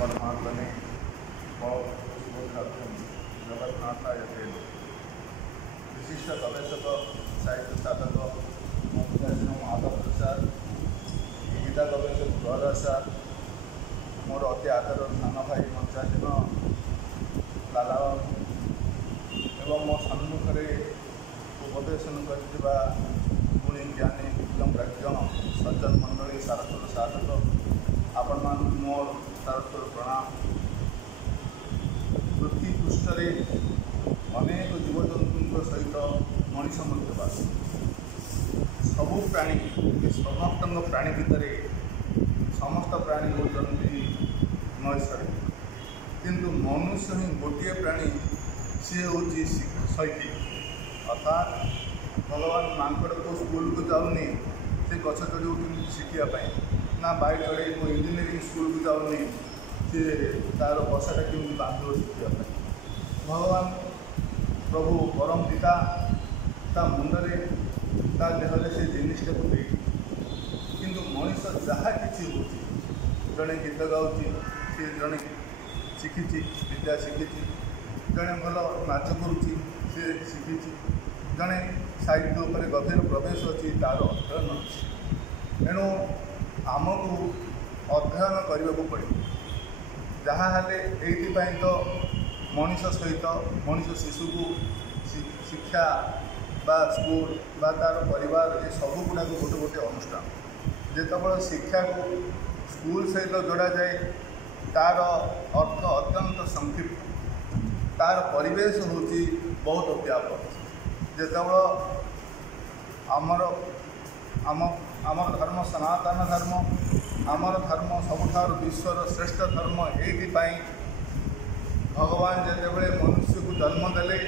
परमात्मने जगन्नाथाय ते विशिष्ट गवेषक साहित्य साधक माधव प्रसाद गीता गवेषक प्रहलाद मोर अति आदर सान भाई मंचाधीन लाला एवं मो सम्मुखें उपदेशन कर गुणी ज्ञानी विक्रम प्राज्ञ सज्जन मंडली सारस्वर साधक आपण मान मोर सारस्वर प्रणाम। पृथ्वी पृष्ठ अनेक जीवजंतु सहित मनीष बास सबु प्राणी समस्त प्राणी भितर समस्त प्राणी होती नैसर्गिक किंतु मनुष्य ही गोटे प्राणी सी हूँ शैक्षिक अर्थात भगवान मांकड़ को स्कूल को जाऊनी से गछ चढ़ी उठी शिखापी ना बाइक चढ़े को इंजीनियरिंग स्कूल को जाऊनी सी तार बसाटा केमी बांध शिखापी भगवान प्रभु परम पिता ता मुंडे ता देहरे से जिनिसटा को दे किंतु मनीष जहाँ कि जड़े गीत गाँची सी जड़े शिखी विद्या शिखी जड़े भल नाच करुँची सी शिखी जड़े साहित्य उपर गभीर प्रवेश अच्छी तार अध्ययन अच्छी एणु आमको अध्ययन करने को पड़े जहाँ ये तो मनीष सहित मनीष शिशु को शिक्षा बा स्कूल बा तार परिवार ये सब गुड़ाक गोटे गोटे अनुष्ठान जितेबाला शिक्षा को स्कूल सहित जोड़ा जाए तार अर्थ अत्यंत संक्षिप्त तार परिवेश हूँ बहुत व्यापक जितेबाला आमर धर्म सनातन धर्म आमर धर्म सबुठार विश्वर श्रेष्ठ धर्म ये भगवान जितेबले मनुष्य को जन्म देले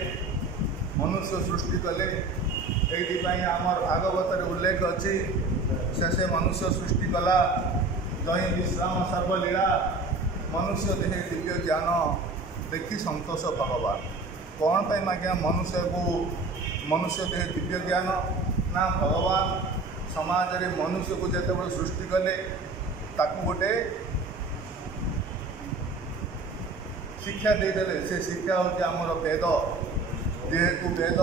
मनुष्य सृष्टि कले ये आमर भागवत उल्लेख अच्छी से मनुष्य सृष्टि कला जय विश्राम सर्वलीला मनुष्य देहे दिव्य ज्ञान देखी संतोष भगवान कौन पाई माज्ञा मनुष्य देहे दिव्य ज्ञान ना भगवान समाज रे मनुष्य को जितेबाला सृष्टि कले ताकू गोटे शिक्षा देदेले से शिक्षा हूँ आमर वेद जेहेतु वेद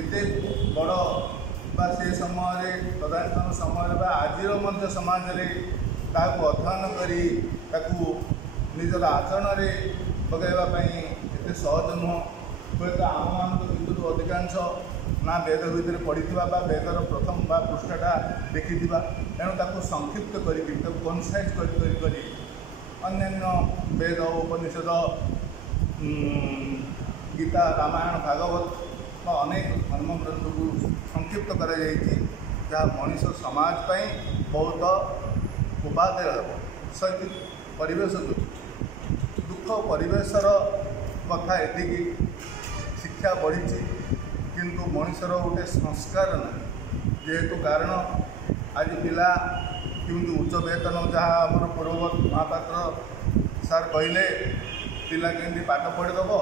एते बड़ बा से समय तदानीतन समय आज समाज में अध्ययन करी निजर आचरण में पकड़ापी एत सहज नुह हूँ आम मान भितर अधिकांश ना वेद भितर पढ़ी वेदर प्रथम बा पृष्ठटा देखी एणु ताकू संक्षिप्त करी कनसाइज करी अन्यान्य वेद उपनिषद गीता रामायण भागवत अनेक धर्म ग्रंथ को संक्षिप्त कर जहाँ मनीष समाज पाई बहुत उपादेय शैक्षिक परिवेश दुख परिवेशर कथा एति शिक्षा बढ़ी किंतु मनीषर गोटे संस्कार ना जेहेतु कारण आज पिला किंतु उच्च वेतन जहाँ आम पूर्ववत महापात्र सार कहले पिला केमती पाठ पढ़ीदेव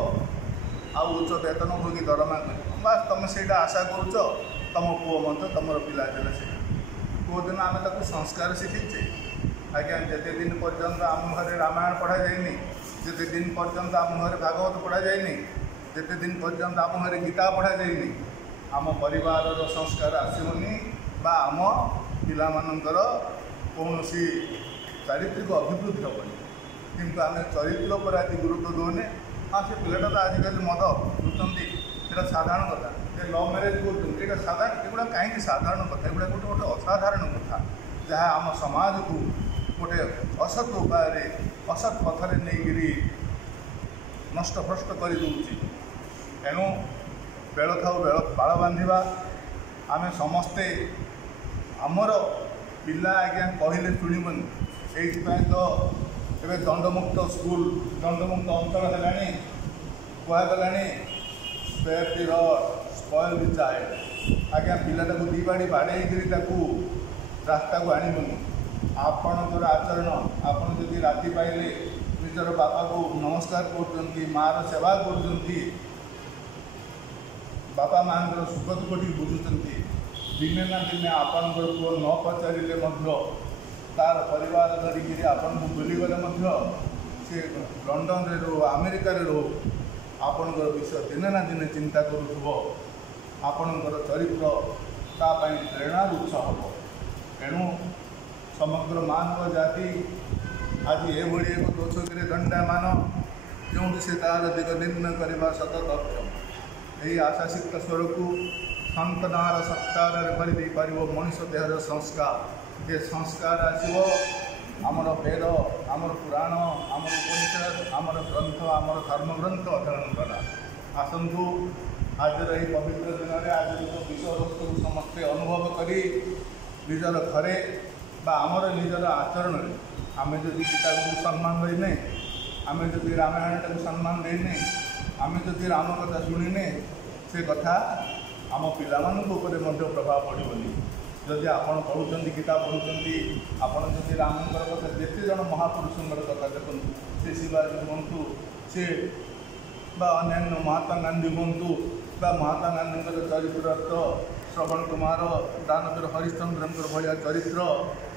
आउ उच्च वेतन भोगी दरमा बास तुम से आशा करुच तुम पुओ मत तुम पिला देले से कौ दिन आम संस्कार शिखीचे आज्ञा जिते दिन पर्यंत आम घर रामायण पढ़ा जाए जिते दिन पर्यंत आम घर भागवत पढ़ा जाए जिते दिन पर्यंत आम घर गीता पढ़ा जाए आम परिवार संस्कार आसबनी बा आम पिला मानकर कौन चारित्रिक अभिवृद्धि हेनी किंतु आम चरित्र पर आज गुरुत्व दौने हाँ से पिलाटा तो आजिकल मद पिउंट से साधारण कथा लव मैरेज कर साधारण एगुड़ा कहीं साधारण कथा एगुड़ा गोटे गोटे असाधारण कथा जहाँ आम समाज को गोटे असत उपाय असत पथर नहीं नष्टभ्रष्ट कर दूसरी एणु बेल थाऊ बाड़ बांधा आम समस्ते आमर पिला आज्ञा कहले शुणबन ये तो ए दंडमुक्त स्कूल दंडमुक्त अंचल है कहगला स्पेयर दि रड स्पॉइल दि चाइल्ड आज्ञा पिलाटा को दी बाड़ी बाड़े रास्ता को आणबनी आपणकर आचरण आपड़ जदि राति पाइले निजर बापा को नमस्कार कर मार सेवा कर बापा माँ सुख दुख बुझुंट दिने ना दिने आपणकर पुओ न पचारे तार परिवार धरिकी आपन को बुलीगले सी लंडन रे रो अमेरिका रे रो आपणकर विषय दिने ना दिने चिंता करूथबो आपणकर चरित्र तापाई प्रेरणार उत्स हम तेणु समग्र मानव जाति आज एभली एक दोषक दंडामान जो से तार दिग निर्णय करने सतत यही आशासित स्वर को संतनार सत्कार कर मनुष्य देहर संस्कार ये संस्कार आसो आमर वेद आमर पुराण आमर उपनिषद आमर ग्रंथ आमर धर्मग्रंथ अध्ययन करा आसतु आज यही पवित्र दिन में आज विषय वस्तु समस्ते अनुभव करी निजर घरे आमर निजर आचरण आम जदि गीता को सम्मान देने आम जदि रामायण को सम्मान देने आम जदि राम कथा शुणिने से कथा आम पाने प्रभाव पड़ोनी जदि आपण पढ़ुं गीता पढ़ुं आपण जदि रामकर कथा जिते जन महापुरुषर कथा देखूँ से शिवाजी हूँ से अन्य महात्मा गांधी हूँ महात्मा गांधी चरित्र श्रवण कुमार दानवीर हरिश्चंद्र भाया चरित्र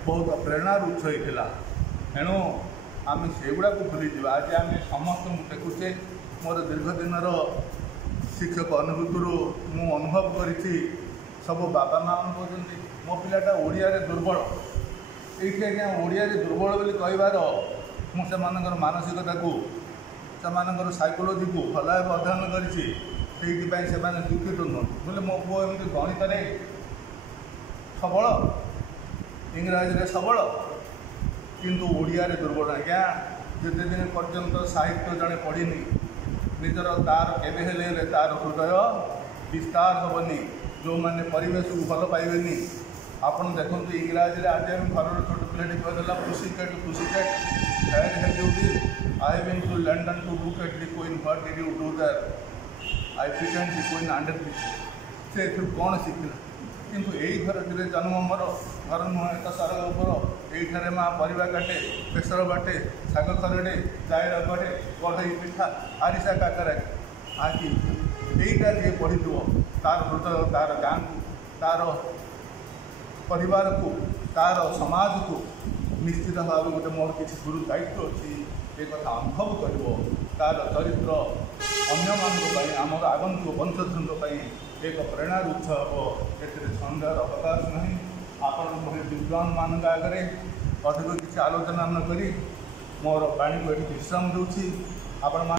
बहुत प्रेरणार उत्स होता तेणु आम से गुड़ा को भूली जा आज आम समस्त देखुचे मोर दीर्घ दिन शिक्षक अनुभूति मु अनुभव करी सब बाबा माँ कहते मो पिलाटा ओडिया रे दुर्बल ये आज्ञा ओडिया रे दुर्बल बोली कहबार मुझे मानसिकता को से साइकोलोजी को भल भाव अध्ययन करी से दुखित नुह बोले मो पु एमती गणित सबल इंग्राजी सबल किंतु ओडिया रे दुर्बल आज्ञा जिते दिन पर्यंत साहित्य जड़े पढ़नी निजर तार केवे तार हृदय विस्तार हेनी जो मैंने परिवेश को भल पाइबे आपन देखो इंग्राजी आज हम घर छोट पिलाटी कहला pussycat I been to London to look at the queen what did you do there I present the queen under से कौन शिखला किंतु यही घर जन्म मोर घर नुह एक सारा उपर यही माँ परिवा काटे बेसर बाटे शाग खरड़े जाए गढ़े कढ़ई पिठा आरिसा काकर आज यहीटा जी पढ़ी तार हृदय तार गाँ को तार परिवार को तार समाज को निश्चित भाव गोटे मोर किसी गुरु दायित्व अच्छी एक कथा अनुभव कर तार चरित्र अन्य आमर आगंतुक वंशजों एक प्रेरणार उत्स हम ए सन्देहर अवकाश नहीं आपण विद्वान मान आगे अधिक किसी आलोचना न करी मोर वाणी को विश्राम दूसरी आपण